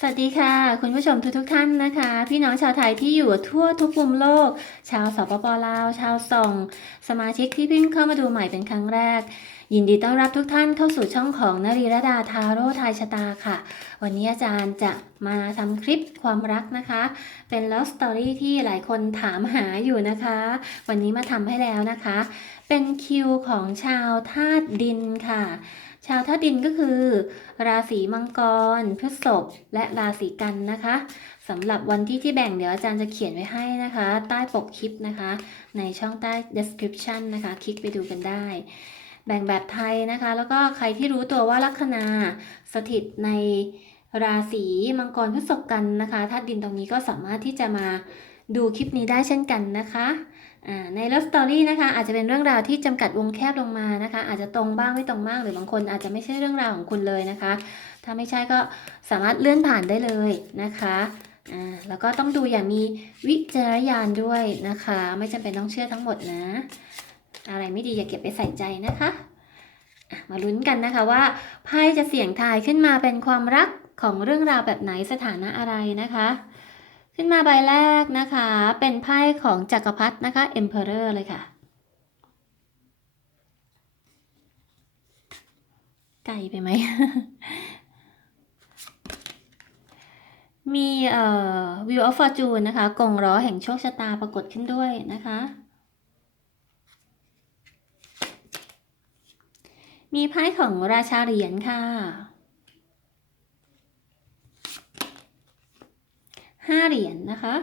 สวัสดีค่ะ คุณผู้ชมทุกทท่านนะคะ พี่น้องชาวไทยที่อยู่ทั่วทุกมุมโลก ชาวสปปลาว ชาวส่อง สมาชิกที่เพิ่งเข้ามาดูใหม่เป็นครั้งแรก ยินดีต้อนรับทุกท่านเข้าสู่ช่องของนรีรดาทาโร่ทายชะตาค่ะ วันนี้อาจารย์จะมาทำคลิปความรักนะคะ เป็น love story ที่หลายคนถามหาอยู่นะคะ วันนี้มาทำให้แล้วนะคะ เป็นคิวของชาวธาตุดินค่ะ ชาวธาตุดินก็คือ ราศีมังกร พฤษภและราศีกันนะคะสำหรับวันที่ที่แบ่งเดี๋ยวอาจารย์จะเขียนไว้ให้นะคะ ใต้ปกคลิปนะคะ ในช่องใต้ description นะคะ คลิกไปดูกันได้ แบ่งแบบไทยนะคะ แล้วก็ใครที่รู้ตัวว่าลัคนาสถิตในราศีมังกรพฤษภกันนะคะธาตุดินตรงนี้ก็สามารถที่จะมาดูคลิปนี้ได้เช่นกันนะคะใน Love Story นะคะ อาจจะเป็นเรื่องราวที่จำกัดวงแคบลงมานะคะ อาจจะตรงบ้างไม่ตรงบ้างหรือบางคนอาจจะไม่ใช่เรื่องราวของคุณเลยนะคะ ถ้าไม่ใช่ก็สามารถเลื่อนผ่านได้เลยนะคะแล้วก็ต้องดูอย่างมีวิจารณญาณด้วยนะคะ ไม่จำเป็นต้องเชื่อทั้งหมดนะ อะไรไม่ดีอย่าเก็บไปใส่ใจนะคะมาลุ้นกันนะคะว่าไพ่จะเสี่ยงทายขึ้นมาเป็นความรักของเรื่องราวแบบไหนสถานะอะไรนะคะ ขึ้นมาใบแรกนะคะ เป็นไพ่ของจักรพรรดินะคะ Emperor เลยค่ะ ไกลไปไหม มีเอ่อ Wheel of Fortune นะคะกงล้อแห่งโชคชะตาปรากฏขึ้นด้วยนะคะ มีไพ่ของราชาเหรียญค่ะห้าเหรียญนะคะ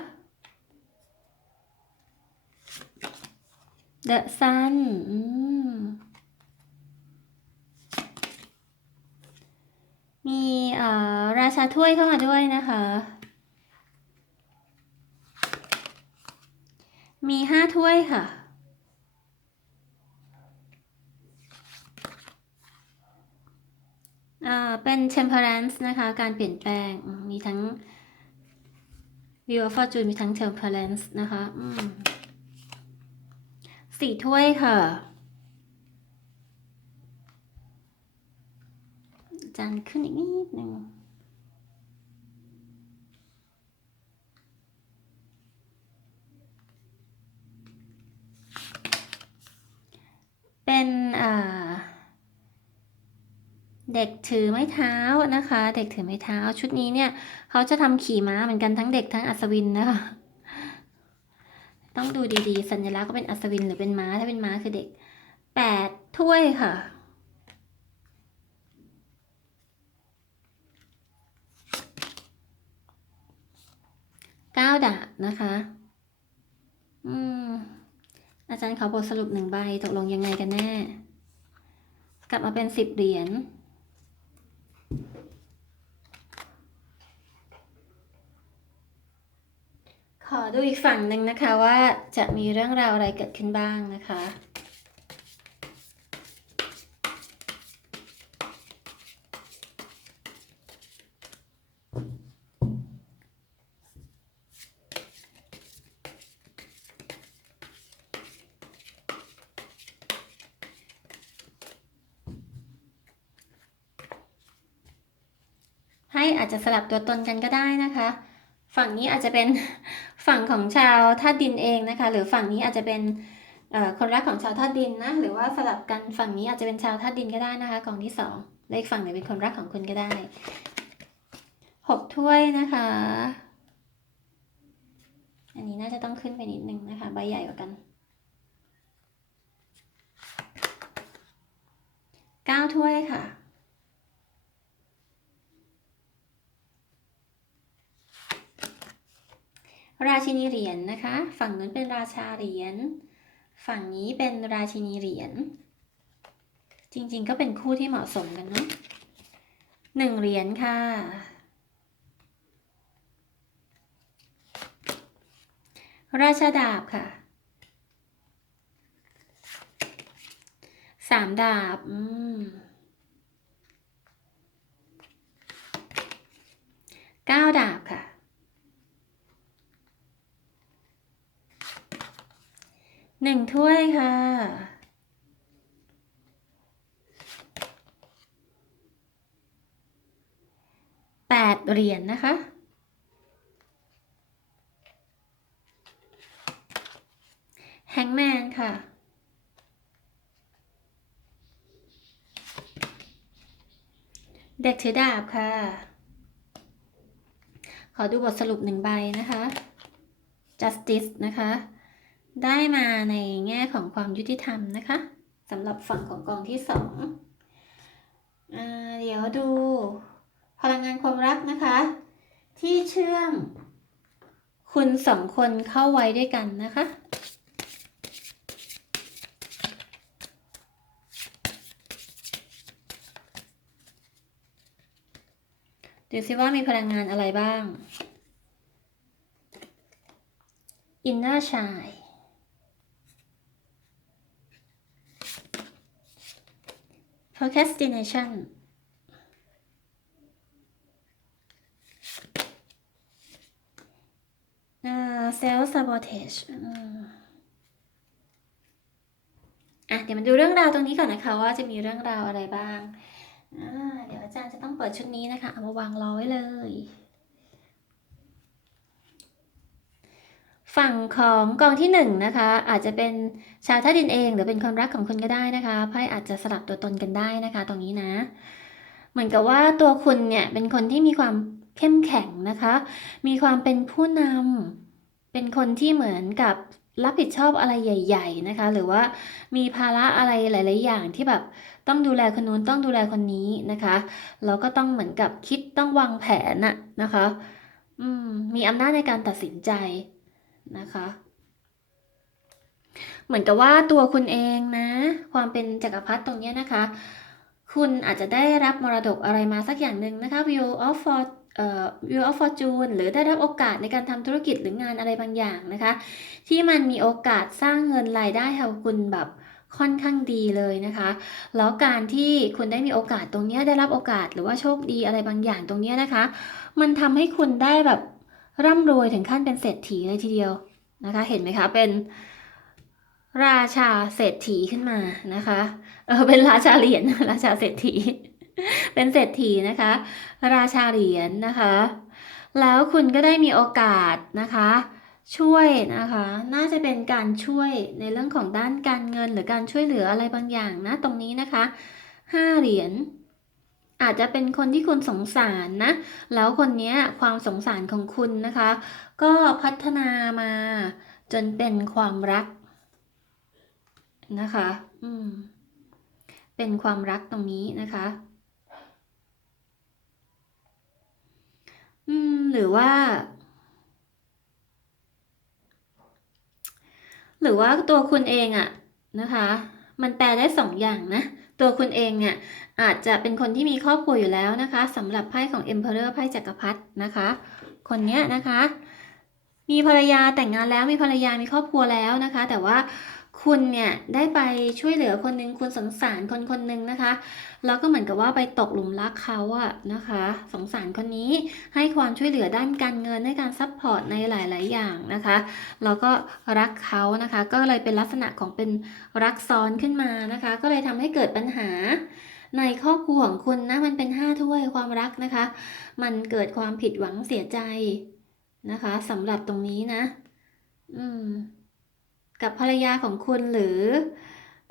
The Sun อืมมีเอ่อราชาถ้วยเข้ามาด้วยนะคะ มีห้าถ้วยค่ะ อ่า เป็น temperance นะคะ การเปลี่ยนแปลง มีทั้ง view of Fortune มีทั้ง temperance นะคะสี่ถ้วยค่ะจานขึ้นอีกนิดหนึ่ง เป็นอ่า เด็กถือไม้เท้านะคะ เด็กถือไม้เท้า ชุดนี้เนี่ยเขาจะทำขี่ม้าเหมือนกันทั้งเด็กทั้งอัศวินนะคะต้องดูดีๆ สัญลักษณ์ก็เป็นอัศวินหรือเป็นม้าถ้าเป็นม้าคือเด็กแปดถ้วยค่ะเก้าดาบนะคะ อืม อาจารย์ขอบทสรุปหนึ่งใบตกลงยังไงกันแน่ กลับมาเป็นสิบเหรียญ ขอดูอีกฝั่งหนึ่งนะคะว่าจะมีเรื่องราวอะไรเกิดขึ้นบ้างนะคะ ให้อาจจะสลับตัวตนกันก็ได้นะคะ ฝั่งนี้อาจจะเป็น ฝั่งของชาวธาตุดินเองนะคะ หรือฝั่งนี้อาจจะเป็นคนรักของชาวธาตุดินนะ หรือว่าสลับกันฝั่งนี้อาจจะเป็นชาวธาตุดินก็ได้นะคะกองที่สองและอีกฝั่งหนึ่งเป็นคนรักของคุณก็ได้หกถ้วยนะคะ อันนี้น่าจะต้องขึ้นไปนิดนึงนะคะ ใบใหญ่กว่ากันเก้าถ้วยค่ะ ราชินีเหรียญนะคะ ฝั่งนู้นเป็นราชาเหรียญ ฝั่งนี้เป็นราชินีเหรียญ จริงๆก็เป็นคู่ที่เหมาะสมกันเนาะหนึ่งเหรียญค่ะ ราชาดาบค่ะสามดาบ อืมเก้าดาบค่ะ หนึ่งถ้วยค่ะ แปดเหรียญนะคะ แฮงแมนค่ะเด็กถือดาบค่ะ ขอดูบทสรุปหนึ่งใบนะคะ justice นะคะ ได้มาในแง่ของความยุติธรรมนะคะสำหรับฝั่งของกองที่สองอเดี๋ยวดูพลังงานความรักนะคะ ที่เชื่อม คุณสองคนเข้าไว้ด้วยกันนะคะ ดูซิว่ามีพลังงานอะไรบ้าง Inner Child Procrastination เอ่อ Self Sabotage อะเดี๋ยวมาดูเรื่องราวตรงนี้ก่อนนะคะ ว่าจะมีเรื่องราวอะไรบ้างอ่าเดี๋ยวอาจารย์จะต้องเปิดชุดนี้นะคะ เอามาวางรอไว้เลย ฝั่งของกองที่หนึ่งนะคะ อาจจะเป็นชาวท่าดินเอง หรือเป็นคนรักของคุณก็ได้นะคะไพ่อาจจะสลับตัวตนกันได้นะคะ ตรงนี้นะ เหมือนกับว่าตัวคุณเนี่ยเป็นคนที่มีความเข้มแข็งนะคะ มีความเป็นผู้นำเป็นคนที่เหมือนกับรับผิดชอบอะไรใหญ่ ๆนะคะ หรือว่ามีภาระอะไรหลาย ๆ อย่างที่แบบต้องดูแลคนนู้นต้องดูแลคนนี้นะคะแล้วก็ต้องเหมือนกับคิดต้องวางแผนน่ะนะคะ อืมมีอำนาจในการตัดสินใจ นะคะ เหมือนกับว่าตัวคุณเองนะ ความเป็นจักรพรรดิตรงนี้นะคะ คุณอาจจะได้รับมรดกอะไรมาสักอย่างหนึ่งนะคะ Wheel of For เอ่อ Wheel of Fortune หรือได้รับโอกาสในการทำธุรกิจหรืองานอะไรบางอย่างนะคะ ที่มันมีโอกาสสร้างเงินรายได้ให้คุณแบบค่อนข้างดีเลยนะคะ แล้วการที่คุณได้มีโอกาสตรงนี้ได้รับโอกาสหรือว่าโชคดีอะไรบางอย่างตรงนี้นะคะ มันทำให้คุณได้แบบ ร่ำรวยถึงขั้นเป็นเศรษฐีเลยทีเดียวนะคะ เห็นไหมคะเป็นราชาเศรษฐีขึ้นมานะคะเออเป็นราชาเหรียญราชาเศรษฐี เป็นเศรษฐีนะคะ ราชาเหรียญนะคะ แล้วคุณก็ได้มีโอกาสนะคะ ช่วยนะคะ น่าจะเป็นการช่วยในเรื่องของด้านการเงินหรือการช่วยเหลืออะไรบางอย่างนะตรงนี้นะคะห้าเหรียญ อาจจะเป็นคนที่คุณสงสารนะ แล้วคนนี้ความสงสารของคุณนะคะ ก็พัฒนามาจนเป็นความรักนะคะ อืม เป็นความรักตรงนี้นะคะ อืม หรือว่า หรือว่าตัวคุณเองอะนะคะ มันแปลได้สองอย่างนะ ตัวคุณเองเนี่ยอาจจะเป็นคนที่มีครอบครัวอยู่แล้วนะคะสำหรับไพ่ของ Emperor ไพ่จักรพรรดินะคะ คนเนี้ยนะคะ มีภรรยาแต่งงานแล้วมีภรรยามีครอบครัวแล้วนะคะ แต่ว่า คุณเนี่ยได้ไปช่วยเหลือคนหนึ่งคุณสงสารคนคนหนึ่งนะคะ แล้วก็เหมือนกับว่าไปตกหลุมรักเขาอะนะคะ สงสารคนนี้ให้ความช่วยเหลือด้านการเงินให้การซัพพอร์ตในหลาย ๆ อย่างนะคะ แล้วก็รักเขานะคะ ก็เลยเป็นลักษณะของเป็นรักซ้อนขึ้นมานะคะ ก็เลยทำให้เกิดปัญหาในครอบครัวของคุณนะมันเป็นห้าถ้วยความรักนะคะ มันเกิดความผิดหวังเสียใจนะคะสำหรับตรงนี้นะ อืม กับภรรยาของคุณหรือ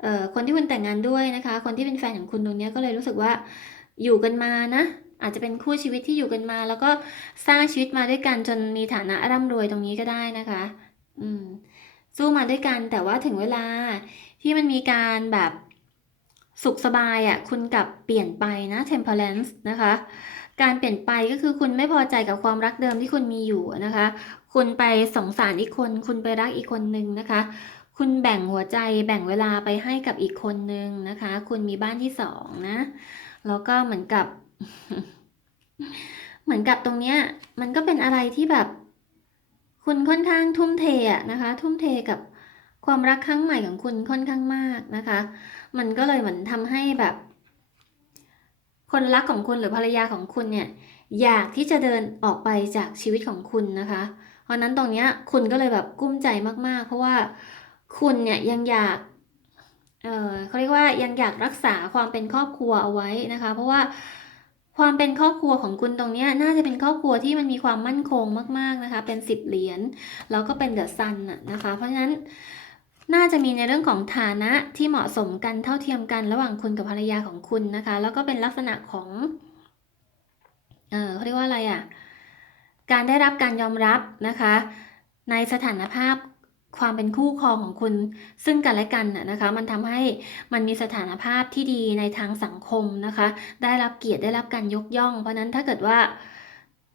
เอ่อคนที่คุณแต่งงานด้วยนะคะ คนที่เป็นแฟนของคุณตรงนี้ก็เลยรู้สึกว่าอยู่กันมานะ อาจจะเป็นคู่ชีวิตที่อยู่กันมา แล้วก็สร้างชีวิตมาด้วยกันจนมีฐานะร่ำรวยตรงนี้ก็ได้นะคะ อืมสู้มาด้วยกันแต่ว่าถึงเวลาที่มันมีการแบบสุขสบายอะ่ะคุณกลับเปลี่ยนไปนะ temperance นะคะ การเปลี่ยนไปก็คือคุณไม่พอใจกับความรักเดิมที่คุณมีอยู่นะคะ คุณไปสงสารอีกคน คุณไปรักอีกคนนึงนะคะ คุณแบ่งหัวใจแบ่งเวลาไปให้กับอีกคนนึงนะคะ คุณมีบ้านที่สองนะ แล้วก็เหมือนกับ เหมือนกับตรงเนี้ย มันก็เป็นอะไรที่แบบ คุณค่อนข้างทุ่มเทอะนะคะ ทุ่มเทกับความรักครั้งใหม่ของคุณค่อนข้างมากนะคะ มันก็เลยเหมือนทำให้แบบ คนรักของคุณหรือภรรยาของคุณเนี่ย อยากที่จะเดินออกไปจากชีวิตของคุณนะคะ เพราะนั้นตรงเนี้ยคุณก็เลยแบบกุ้มใจมากๆ เพราะว่าคุณเนี่ยยังอยากเออเขาเรียกว่ายังอยากรักษาความเป็นครอบครัวเอาไว้นะคะ เพราะว่าความเป็นครอบครัวของคุณตรงนี้น่าจะเป็นครอบครัวที่มันมีความมั่นคงมากๆนะคะ เป็นสิบเหรียญแล้วก็เป็นเดอะซันนะนะคะ เพราะฉะนั้นน่าจะมีในเรื่องของฐานะที่เหมาะสมกันเท่าเทียมกันระหว่างคุณกับภรรยาของคุณนะคะ แล้วก็เป็นลักษณะของเออเขาเรียกว่าอะไรอะ การได้รับการยอมรับนะคะ ในสถานภาพความเป็นคู่ครองของคุณซึ่งกันและกันนะคะ มันทำให้มันมีสถานภาพที่ดีในทางสังคมนะคะ ได้รับเกียรติได้รับการยกย่อง เพราะนั้นถ้าเกิดว่า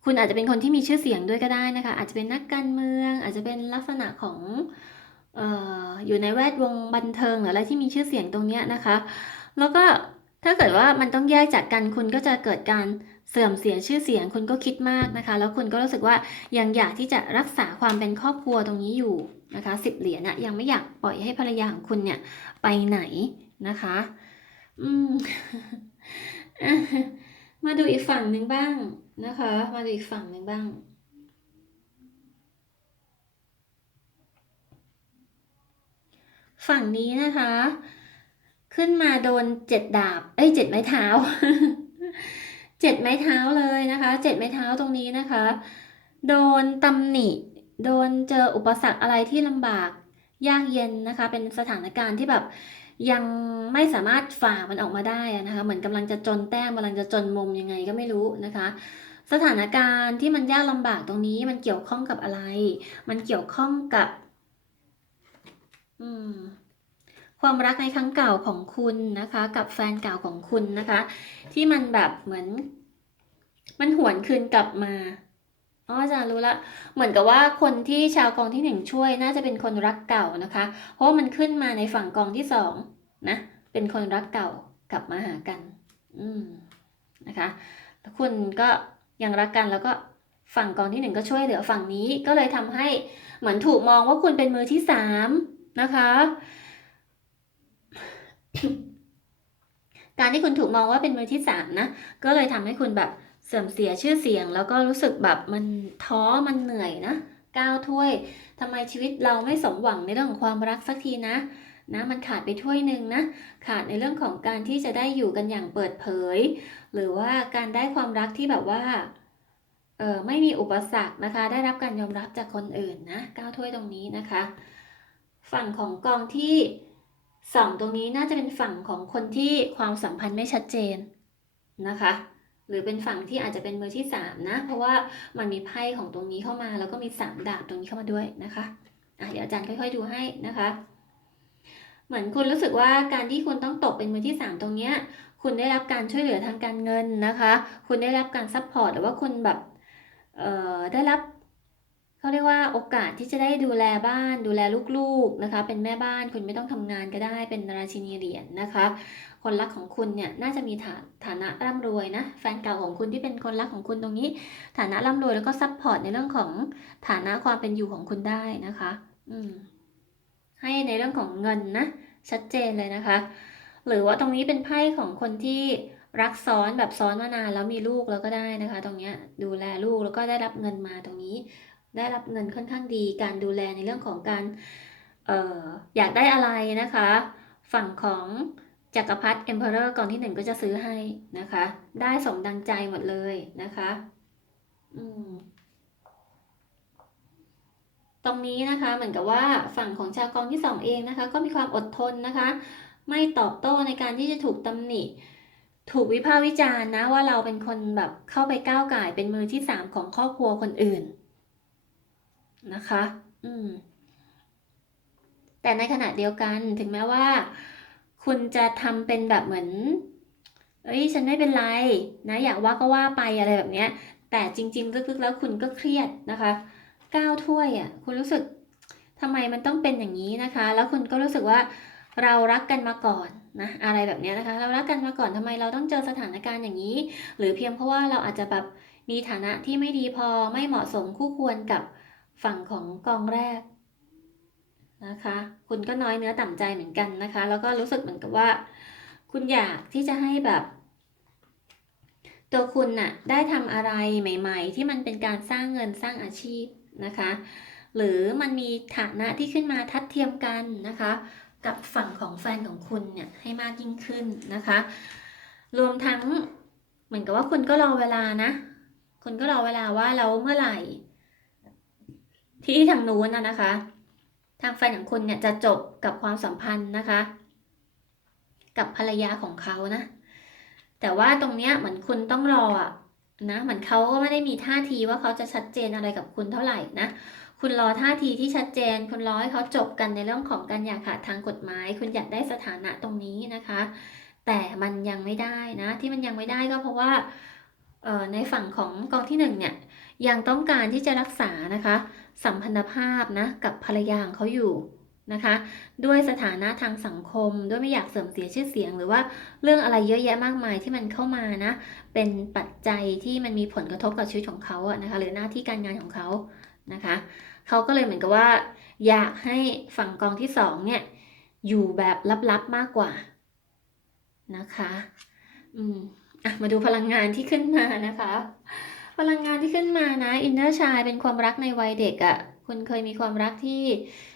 คุณอาจจะเป็นคนที่มีชื่อเสียงด้วยก็ได้นะคะ อาจจะเป็นนักการเมือง อาจจะเป็นลักษณะของอออยู่ในแวดวงบันเทิงหรืออะไรที่มีชื่อเสียงตรงเนี้ยนะคะ แล้วก็ถ้าเกิดว่ามันต้องแยกจากกันคุณก็จะเกิดการ เสื่อมเสียชื่อเสียงคุณก็คิดมากนะคะ แล้วคุณก็รู้สึกว่ายังอยากที่จะรักษาความเป็นครอบครัวตรงนี้อยู่นะคะสิบเหรียญนะยังไม่อยากปล่อยให้ภรรยาของคุณเนี่ยไปไหนนะคะ อืม มาดูอีกฝั่งหนึ่งบ้างนะคะ มาดูอีกฝั่งหนึ่งบ้างฝั่งนี้นะคะ ขึ้นมาโดนเจ็ดดาบ เอ้ยเจ็ดไม้เท้า เจ็ดไม้เท้าเลยนะคะเจ็ดไม้เท้าตรงนี้นะคะ โดนตำหนิ โดนเจออุปสรรคอะไรที่ลำบากยากเย็นนะคะ เป็นสถานการณ์ที่แบบยังไม่สามารถฝ่ามันออกมาได้นะคะ เหมือนกำลังจะจนแต้มกำลังจะจนมุมยังไงก็ไม่รู้นะคะสถานการณ์ที่มันยากลำบากตรงนี้มันเกี่ยวข้องกับอะไร มันเกี่ยวข้องกับ อืม ความรักในครั้งเก่าของคุณนะคะ กับแฟนเก่าของคุณนะคะ ที่มันแบบเหมือน มันหวนคืนกลับมาอ๋ออาจารย์รู้ละ เหมือนกับว่าคนที่ชาวกองที่หนึ่งช่วยน่าจะเป็นคนรักเก่านะคะ เพราะมันขึ้นมาในฝั่งกองที่สองนะ เป็นคนรักเก่ากลับมาหากัน อืมนะคะคุณก็ยังรักกันแล้วก็ฝั่งกองที่หนึ่งก็ช่วยเหลือฝั่งนี้ก็เลยทำให้เหมือนถูกมองว่าคุณเป็นมือที่สามนะคะ การที่คุณถูกมองว่าเป็นมือที่สามนะ ก็เลยทำให้คุณแบบเสื่อมเสียชื่อเสียง แล้วก็รู้สึกแบบมันท้อมันเหนื่อยนะก้าวถ้วยทำไมชีวิตเราไม่สมหวังในเรื่องของความรักสักทีนะนะมันขาดไปถ้วยหนึ่งนะ ขาดในเรื่องของการที่จะได้อยู่กันอย่างเปิดเผย หรือว่าการได้ความรักที่แบบว่าเออไม่มีอุปสรรคนะคะ ได้รับการยอมรับจากคนอื่นนะก้าวถ้วยตรงนี้นะคะ ฝั่งของกองที่ สองตรงนี้น่าจะเป็นฝั่งของคนที่ความสัมพันธ์ไม่ชัดเจนนะคะ หรือเป็นฝั่งที่อาจจะเป็นมือที่สามนะ เพราะว่ามันมีไพ่ของตรงนี้เข้ามาแล้วก็มีสามดาบตรงนี้เข้ามาด้วยนะคะอะเดี๋ยวอาจารย์ค่อยๆดูให้นะคะ เหมือนคุณรู้สึกว่าการที่คุณต้องตกเป็นมือที่สามตรงเนี้ยคุณได้รับการช่วยเหลือทางการเงินนะคะ คุณได้รับการซัพพอร์ตหรือว่าคุณแบบเอ่อได้รับ เขาเรียกว่าโอกาสที่จะได้ดูแลบ้านดูแลลูกๆนะคะ เป็นแม่บ้านคุณไม่ต้องทำงานก็ได้เป็นราชินีเหรียญนะคะ คนรักของคุณเนี่ยน่าจะมีฐาฐานะร่ำรวยนะแฟนเก่าของคุณที่เป็นคนรักของคุณตรงนี้ ฐานะร่ำรวยแล้วก็ซัพพอร์ตในเรื่องของฐานะความเป็นอยู่ของคุณได้นะคะ อืมให้ในเรื่องของเงินนะชัดเจนเลยนะคะ หรือว่าตรงนี้เป็นไพ่ของคนที่รักซ้อนแบบซ้อนมานานแล้วมีลูกแล้วก็ได้นะคะ ตรงเนี้ยดูแลลูกแล้วก็ได้รับเงินมาตรงนี้ ได้รับเงินค่อนข้างดี การดูแลในเรื่องของการเอออยากได้อะไรนะคะ ฝั่งของจักรพรรดิ Emperor กองที่หนึ่งก็จะซื้อให้นะคะ ได้สมดังใจหมดเลยนะคะตรงนี้นะคะเหมือนกับว่าฝั่งของชาวกองที่สองเองนะคะ ก็มีความอดทนนะคะ ไม่ตอบโต้ในการที่จะถูกตำหนิ ถูกวิพากษ์วิจารณ์นะว่าเราเป็นคนแบบเข้าไปก้าวไก่เป็นมือที่สามของครอบครัวคนอื่น นะคะ อืม แต่ในขณะเดียวกันถึงแม้ว่า คุณจะทำเป็นแบบเหมือน เอ้ย ฉันไม่เป็นไร นะ อยากว่าก็ว่าไปอะไรแบบเนี้ย แต่จริงๆลึกๆแล้วคุณก็เครียดนะคะก้าวถ้วยอะ คุณรู้สึกทำไมมันต้องเป็นอย่างนี้นะคะ แล้วคุณก็รู้สึกว่าเรารักกันมาก่อนนะอะไรแบบนี้นะคะ เรารักกันมาก่อนทำไมเราต้องเจอสถานการณ์อย่างนี้ หรือเพียงเพราะว่าเราอาจจะแบบมีฐานะที่ไม่ดีพอไม่เหมาะสมคู่ควรกับ ฝั่งของกองแรกนะคะ คุณก็น้อยเนื้อต่ำใจเหมือนกันนะคะ แล้วก็รู้สึกเหมือนกับว่า คุณอยากที่จะให้แบบ ตัวคุณน่ะได้ทำอะไรใหม่ ๆ ที่มันเป็นการสร้างเงินสร้างอาชีพนะคะ หรือมันมีฐานะที่ขึ้นมาทัดเทียมกันนะคะ กับฝั่งของแฟนของคุณเนี่ยให้มากยิ่งขึ้นนะคะ รวมทั้งเหมือนกับว่าคุณก็รอเวลานะ คุณก็รอเวลาว่าแล้วเมื่อไหร่ ที่ทางนู้นนะนะคะ ทางแฟนของคุณเนี่ยจะจบกับความสัมพันธ์นะคะ กับภรรยาของเขานะ แต่ว่าตรงเนี้ยเหมือนคุณต้องรออะนะเหมือนเขาก็ไม่ได้มีท่าทีว่าเขาจะชัดเจนอะไรกับคุณเท่าไหร่นะคุณรอท่าทีที่ชัดเจน คุณรอให้เขาจบกันในเรื่องของการหย่าขาดทางกฎหมาย คุณอยากได้สถานะตรงนี้นะคะ แต่มันยังไม่ได้นะ ที่มันยังไม่ได้ก็เพราะว่าในฝั่งของกองที่หนึ่งเนี่ย ยังต้องการที่จะรักษานะคะ สัมพันธภาพนะกับภรรยาของเขาอยู่นะคะ ด้วยสถานะทางสังคม ด้วยไม่อยากเสื่อมเสียชื่อเสียง หรือว่าเรื่องอะไรเยอะแยะมากมายที่มันเข้ามานะ เป็นปัจจัยที่มันมีผลกระทบกับชีวิตของเขาอะนะคะ หรือหน้าที่การงานของเขานะคะเขาก็เลยเหมือนกับว่า อยากให้ฝั่งกองที่สองเนี่ยอยู่แบบลับๆมากกว่านะคะ อืมอะมาดูพลังงานที่ขึ้นมานะคะ พลังงานที่ขึ้นมานะอินเนอร์ชายเป็นความรักในวัยเด็กอะ่ะคุณเคยมีความรักที่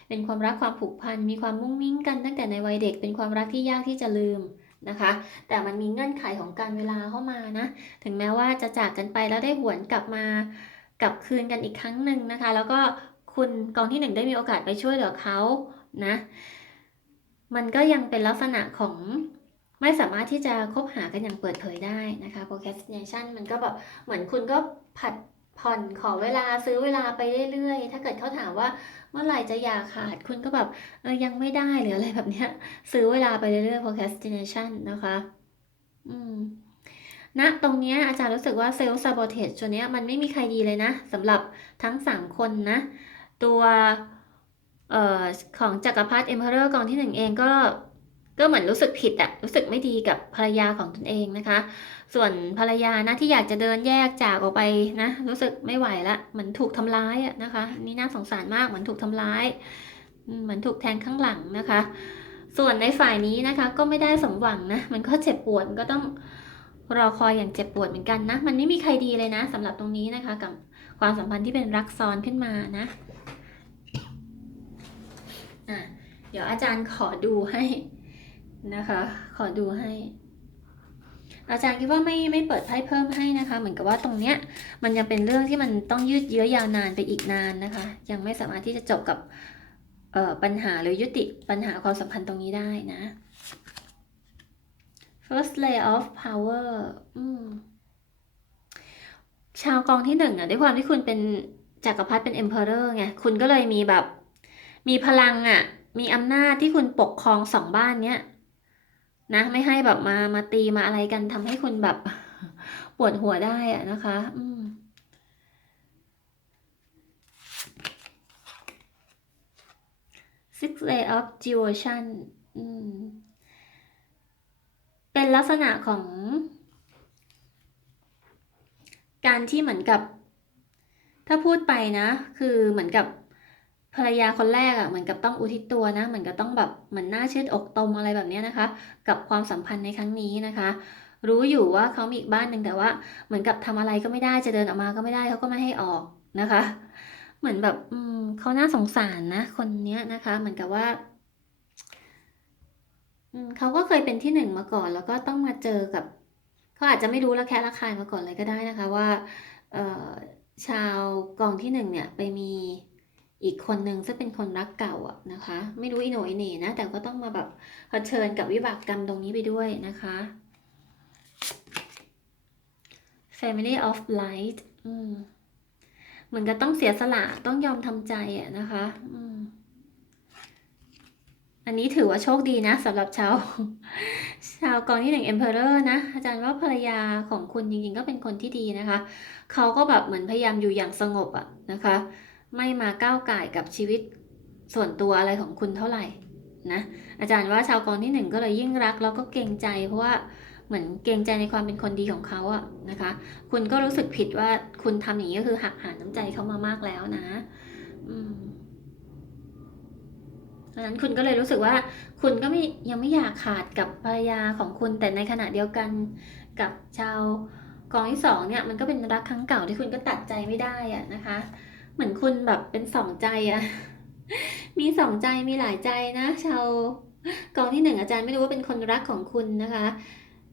เป็นความรักความผูกพันมีความมุ่งมิ้งกันตั้งแต่ในวัยเด็ก เป็นความรักที่ยากที่จะลืมนะคะ แต่มันมีเงื่อนไขของการเวลาเข้ามานะถึงแม้ว่าจะจากกันไปแล้วได้หวนกลับมากลับคืนกันอีกครั้งหนึ่งนะคะ แล้วก็คุณกองที่หนึ่งได้มีโอกาสไปช่วยเหลือเขานะมันก็ยังเป็นลักษณะของ ไม่สามารถที่จะคบหากันอย่างเปิดเผยได้นะคะ procrastination มันก็แบบเหมือนคุณก็ผัดผ่อนขอเวลาซื้อเวลาไปเรื่อยๆ ถ้าเกิดเขาถามว่าเมื่อไหร่จะอยากขาดคุณก็แบบเออยังไม่ได้หรืออะไรแบบเนี้ย ซื้อเวลาไปเรื่อยๆ procrastination นะคะ อืมณตรงเนี้ยอาจารย์รู้สึกว่า self sabotage ตัวเนี้ยมันไม่มีใครดีเลยนะสำหรับทั้ง 3 คนนะ ตัวออของจักรพรรดิ emperor กองที่หนึ่งเองก็ ก็เหมือนรู้สึกผิดอะรู้สึกไม่ดีกับภรรยาของตนเองนะคะ ส่วนภรรยานะที่อยากจะเดินแยกจากออกไปนะ รู้สึกไม่ไหวละเหมือนถูกทำร้ายอะนะคะ นี่น่าสงสารมากเหมือนถูกทำร้ายเหมือนถูกแทงข้างหลังนะคะ ส่วนในฝ่ายนี้นะคะก็ไม่ได้สมหวังนะ มันก็เจ็บปวดมันก็ต้องรอคอยอย่างเจ็บปวดเหมือนกันนะ มันไม่มีใครดีเลยนะสำหรับตรงนี้นะคะ กับความสัมพันธ์ที่เป็นรักซ้อนขึ้นมานะอะเดี๋ยวอาจารย์ขอดูให้ นะคะ ขอดูให้ อาจารย์คิดว่าไม่ไม่เปิดไพ่เพิ่มให้นะคะ เหมือนกับว่าตรงเนี้ย มันยังเป็นเรื่องที่มันต้องยืดเยื้อยาวนานไปอีกนานนะคะ ยังไม่สามารถที่จะจบกับเออปัญหาหรือยุติปัญหาความสัมพันธ์ตรงนี้ได้นะ first layer of power ชาวกองที่หนึ่งอะด้วยความที่คุณเป็นจักรพรรดิเป็น emperor ไง คุณก็เลยมีแบบ มีพลังอะ มีอำนาจที่คุณปกครองสองบ้านเนี้ย นะ ไม่ให้แบบมามาตีมาอะไรกันทำให้คุณแบบปวดหัวได้อะนะคะ อืม six way of devotion อืม เป็นลักษณะของ การที่เหมือนกับ ถ้าพูดไปนะ คือเหมือนกับ ภรรยาคนแรกอะ่ะเหมือนกับต้องอุทิศตัวนะเหมือนกับต้องแบบเหมือนหน้าเชือดอกตมอะไรแบบเนี้ยนะคะ กับความสัมพันธ์ในครั้งนี้นะคะ รู้อยู่ว่าเขามีอีกบ้านหนึ่งแต่ว่า เหมือนกับทำอะไรก็ไม่ได้จะเดินออกมาก็ไม่ได้เขาก็ไม่ให้ออกนะคะ เหมือนแบบอืมเขาน่าสงสารนะ คนเนี้ยนะคะ เหมือนกับว่าเขาก็เคยเป็นที่หนึ่งมาก่อน แล้วก็ต้องมาเจอกับเขาอาจจะไม่รู้ล้วแค่ละคายมาก่อนเลยก็ได้นะคะว่าเออชาวกองที่หนึ่งเนี่ยไปมี อีกคนนึงซึ่งเป็นคนรักเก่าอะนะคะ ไม่รู้อีโนอเน่นะ แต่ก็ต้องมาแบบเผชิญกับวิบากกรรมตรงนี้ไปด้วยนะคะ Family of Light อืมเหมือนกับต้องเสียสละต้องยอมทำใจอะนะคะอืมอันนี้ถือว่าโชคดีนะสำหรับชาวชาวกองที่หนึ่ง Emperor นะ อาจารย์ว่าภรรยาของคุณจริงๆก็เป็นคนที่ดีนะคะ เขาก็แบบเหมือนพยายามอยู่อย่างสงบอะนะคะ ไม่มาก้าวไก่กับชีวิตส่วนตัวอะไรของคุณเท่าไหร่นะอาจารย์ว่าชาวกองที่หนึ่งก็เลยยิ่งรักแล้วก็เกรงใจ เพราะว่าเหมือนเกรงใจในความเป็นคนดีของเขาอะนะคะ คุณก็รู้สึกผิดว่าคุณทำอย่างนี้ก็คือหักหาน้ำใจเขามามากแล้วนะอืมดังนั้นคุณก็เลยรู้สึกว่า คุณก็ไม่ยังไม่อยากขาดกับภรรยาของคุณแต่ในขณะเดียวกันกับชาวกองที่สองเนี่ยมันก็เป็นรักครั้งเก่าที่คุณก็ตัดใจไม่ได้อะนะคะ เหมือนคุณแบบเป็นสองใจอะมีสองใจมีหลายใจนะชาวกองที่หนึ่งอาจารย์ไม่รู้ว่าเป็นคนรักของคุณนะคะ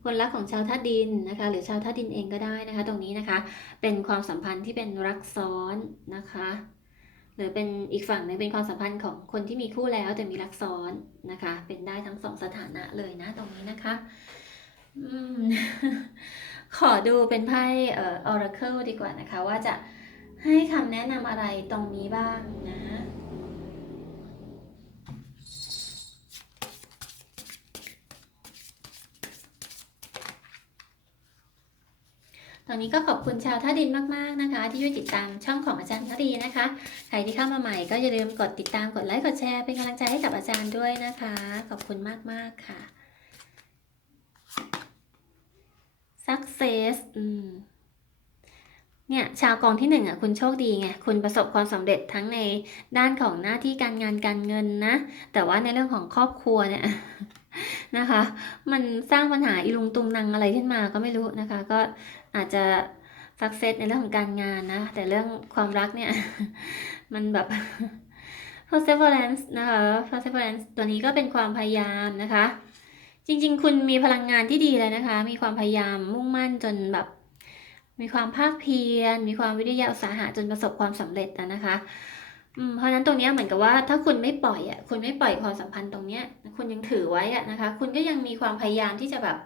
คนรักของชาวธาดินนะคะ หรือชาวธาดินเองก็ได้นะคะ ตรงนี้นะคะ เป็นความสัมพันธ์ที่เป็นรักซ้อนนะคะ หรือเป็นอีกฝั่งหนึงเป็นความสัมพันธ์ของคนที่มีคู่แล้วแต่มีรักซ้อนนะคะ เป็นได้ทั้งสองสถานะเลยนะ ตรงนี้นะคะอืมขอดูเป็นไพ่เอ่อ Oracle ดีกว่านะคะ ว่าจะ ให้คำแนะนำอะไรตรงนี้บ้างนะตอนนี้ก็ขอบคุณชาวท่าดินมาก ๆ นะคะ ที่ช่วยติดตามช่องของอาจารย์นรีนะคะ ใครที่เข้ามาใหม่ก็อย่าลืมกดติดตามกดไลค์กดแชร์เป็นกำลังใจให้กับอาจารย์ด้วยนะคะ ขอบคุณมาก ๆ ค่ะ success อืม เนี่ยชาวกองที่หนึ่งอะคุณโชคดีไงคุณประสบความสำเร็จทั้งในด้านของหน้าที่การงานการเงินนะ แต่ว่าในเรื่องของครอบครัวเนี่ยนะคะ มันสร้างปัญหาอีลุงตุงนังอะไรขึ้นมาก็ไม่รู้นะคะ ก็อาจจะ success ในเรื่องของการงานนะ แต่เรื่องความรักเนี่ย มันแบบ perseverance นะคะ perseverance ตัวนี้ก็เป็นความพยายามนะคะ จริง ๆ คุณมีพลังงานที่ดีเลยนะคะ มีความพยายามมุ่งมั่นจนแบบ มีความภาคเพียร มีความวิทยาอุตสาหะจนประสบความสำเร็จอะนะคะเพราะนั้นตรงนี้เหมือนกับว่าถ้าคุณไม่ปล่อยอะคุณไม่ปล่อยความสัมพันธ์ตรงเนี้ยคุณยังถือไว้อะนะคะ คุณก็ยังมีความพยายามที่จะแบบ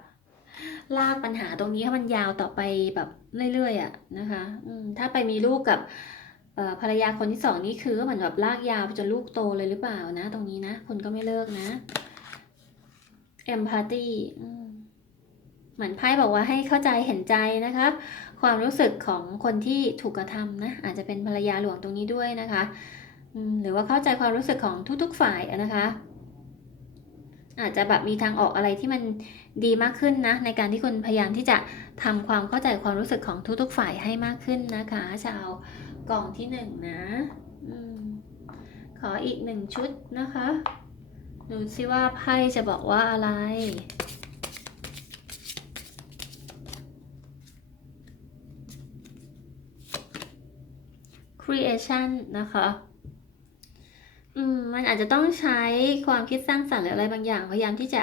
ลากปัญหาตรงนี้ให้มันยาวต่อไปแบบเรื่อยๆอะนะคะอืถ้าไปมีลูกกับภรรยาคนที่สองนี่คือเหมือนแบบลากยาวจนลูกโตเลยหรือเปล่านะ ตรงนี้นะ คุณก็ไม่เลิกนะ empathy อืม เหมือนไพ่บอกว่าให้เข้าใจเห็นใจนะคะ ความรู้สึกของคนที่ถูกกระทำนะอาจจะเป็นภรรยาหลวงตรงนี้ด้วยนะคะหรือว่าเข้าใจความรู้สึกของทุกๆฝ่ายนะคะ อาจจะแบบมีทางออกอะไรที่มันดีมากขึ้นนะในการที่คุณพยายามที่จะทำความเข้าใจความรู้สึกของทุกๆฝ่ายให้มากขึ้นนะคะ ชาวกล่องที่หนึ่งนะอขออีกหนึ่งชุดนะคะดูซิว่าไพ่จะบอกว่าอะไร creation นะคะอืมมันอาจจะต้องใช้ความคิดสร้างสรรค์หรืออะไรบางอย่าง พยายามที่จะ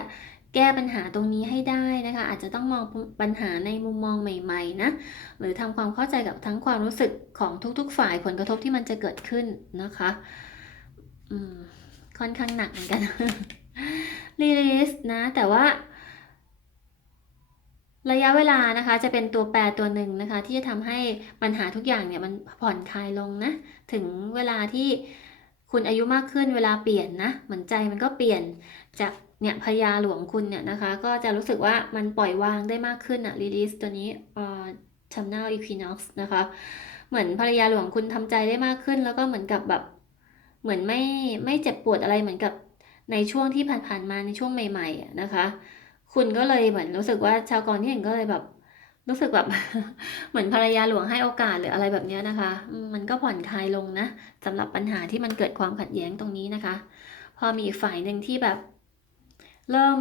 แก้ปัญหาตรงนี้ให้ได้นะคะ อาจจะต้องมองปัญหาในมุมมองใหม่ๆนะหรือทำความเข้าใจกับทั้งความรู้สึกของทุกๆฝ่ายผลกระทบที่มันจะเกิดขึ้นนะคะอืมค่อนข้างหนักเหมือนกัน release นะแต่ว่า ระยะเวลานะคะจะเป็นตัวแปรตัวหนึ่งนะคะ ที่จะทำให้ปัญหาทุกอย่างเนี่ยมันผ่อนคลายลงนะ ถึงเวลาที่คุณอายุมากขึ้นเวลาเปลี่ยนนะ เหมือนใจมันก็เปลี่ยนจากเนี่ยพญาหลวงคุณเนี่ยนะคะ ก็จะรู้สึกว่ามันปล่อยวางได้มากขึ้นอะ release ตัวนี้เอ่อ terminal equinox นะคะ เหมือนภรรยาหลวงคุณทำใจได้มากขึ้น แล้วก็เหมือนกับแบบเหมือนไม่ไม่เจ็บปวดอะไรเหมือนกับในช่วงที่ผ่านๆมาในช่วงใหม่ ๆนะคะ คุณก็เลยเหมือนรู้สึกว่าชาวกรที่เห็นก็เลยแบบ รู้สึกแบบเหมือนภรรยาหลวงให้โอกาสหรืออะไรแบบนี้นะคะ มันก็ผ่อนคลายลงนะสำหรับปัญหาที่มันเกิดความขัดแย้งตรงนี้นะคะ พอมีอีกฝ่ายหนึ่งที่แบบ เริ่ม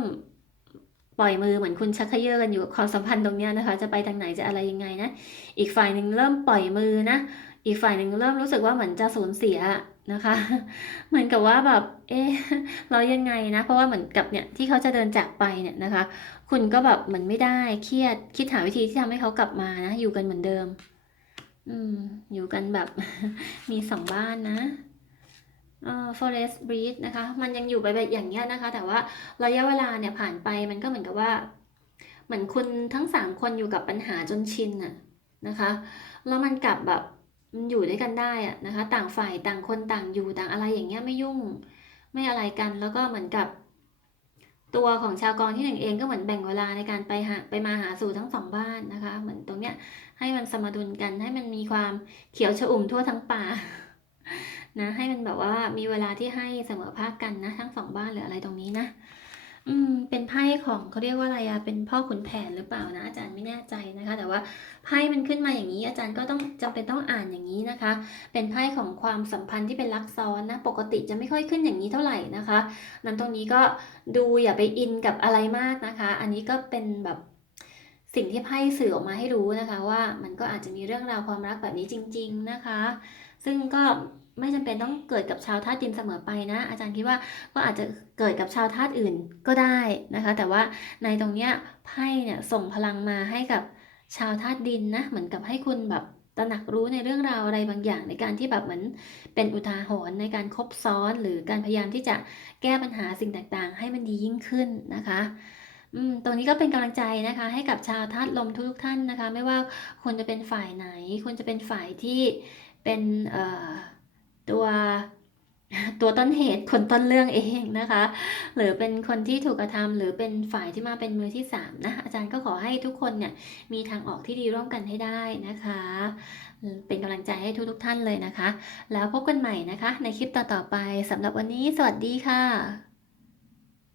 ปล่อยมือเหมือนคุณชักเขยื้อกันอยู่ความสัมพันธ์ตรงเนี้ยนะคะ จะไปทางไหนจะอะไรยังไงนะ อีกฝ่ายหนึ่งเริ่มปล่อยมือนะ อีกฝ่ายหนึ่งเริ่มรู้สึกว่าเหมือนจะสูญเสีย นะคะ เหมือนกับว่าแบบเอ๊ะเรายังไงนะ เพราะว่าเหมือนกับเนี่ยที่เขาจะเดินจากไปเนี่ยนะคะ คุณก็แบบเหมือนไม่ได้เครียดคิดหาวิธีที่ทำให้เขากลับมานะอยู่กันเหมือนเดิม อืม อยู่กันแบบมีสองบ้านนะเอ่อ forest breed นะคะ มันยังอยู่ไปแบบอย่างเงี้ยนะคะ แต่ว่าระยะเวลาเนี่ยผ่านไปมันก็เหมือนกับว่า เหมือนคุณทั้งสามคนอยู่กับปัญหาจนชินอะนะคะ แล้วมันกลับแบบ อยู่ด้วยกันได้อะนะคะ ต่างฝ่ายต่างคนต่างอยู่ต่างอะไรอย่างเงี้ยไม่ยุ่ง ไม่อะไรกันแล้วก็เหมือนกับ ตัวของชาวกองที่หนึ่งเองก็เหมือนแบ่งเวลาในการไปหาไปมาหาสู่ทั้งสองบ้านนะคะ เหมือนตรงเนี้ยให้มันสมดุลกันให้มันมีความเขียวชอุ่มทั่วทั้งป่านะให้มันแบบว่ามีเวลาที่ให้เสมอภาคกันนะทั้งสองบ้านหรืออะไรตรงนี้นะ อืม เป็นไพ่ของเขาเรียกว่าอะไรอะเป็นพ่อขุนแผนหรือเปล่านะ อาจารย์ไม่แน่ใจนะคะ แต่ว่าไพ่มันขึ้นมาอย่างนี้ อาจารย์ก็ต้องจำเป็นต้องอ่านอย่างนี้นะคะ เป็นไพ่ของความสัมพันธ์ที่เป็นลักซ้อนนะ ปกติจะไม่ค่อยขึ้นอย่างนี้เท่าไหร่นะคะ นั้นตรงนี้ก็ดูอย่าไปอินกับอะไรมากนะคะ อันนี้ก็เป็นแบบสิ่งที่ไพ่สื่อออกมาให้รู้นะคะ ว่ามันก็อาจจะมีเรื่องราวความรักแบบนี้จริง ๆนะคะ ซึ่งก็ ไม่จำเป็นต้องเกิดกับชาวธาตุดินเสมอไปนะ อาจารย์คิดว่าก็อาจจะเกิดกับชาวธาตุอื่นก็ได้นะคะ แต่ว่าในตรงเนี้ยไพ่เนี่ยส่งพลังมาให้กับชาวธาตุดินนะเหมือนกับให้คุณแบบตระหนักรู้ในเรื่องราวอะไรบางอย่างในการที่แบบเหมือนเป็นอุทาหรณ์ในการคบซ้อนหรือการพยายามที่จะแก้ปัญหาสิ่งต่างๆ ให้มันดียิ่งขึ้นนะคะอืมตรงนี้ก็เป็นกำลังใจนะคะ ให้กับชาวธาตุลมทุกท่านนะคะ ไม่ว่าคุณจะเป็นฝ่ายไหน คุณจะเป็นฝ่ายที่เป็นเอ่อ ตัวตัวต้นเหตุคนต้นเรื่องเองนะคะ หรือเป็นคนที่ถูกกระทำหรือเป็นฝ่ายที่มาเป็นมือที่สามนะอาจารย์ก็ขอให้ทุกคนเนี่ยมีทางออกที่ดีร่วมกันให้ได้นะคะ เป็นกำลังใจให้ทุกๆท่านเลยนะคะ แล้วพบกันใหม่นะคะ ในคลิปต่อๆไปสำหรับวันนี้ สวัสดีค่ะ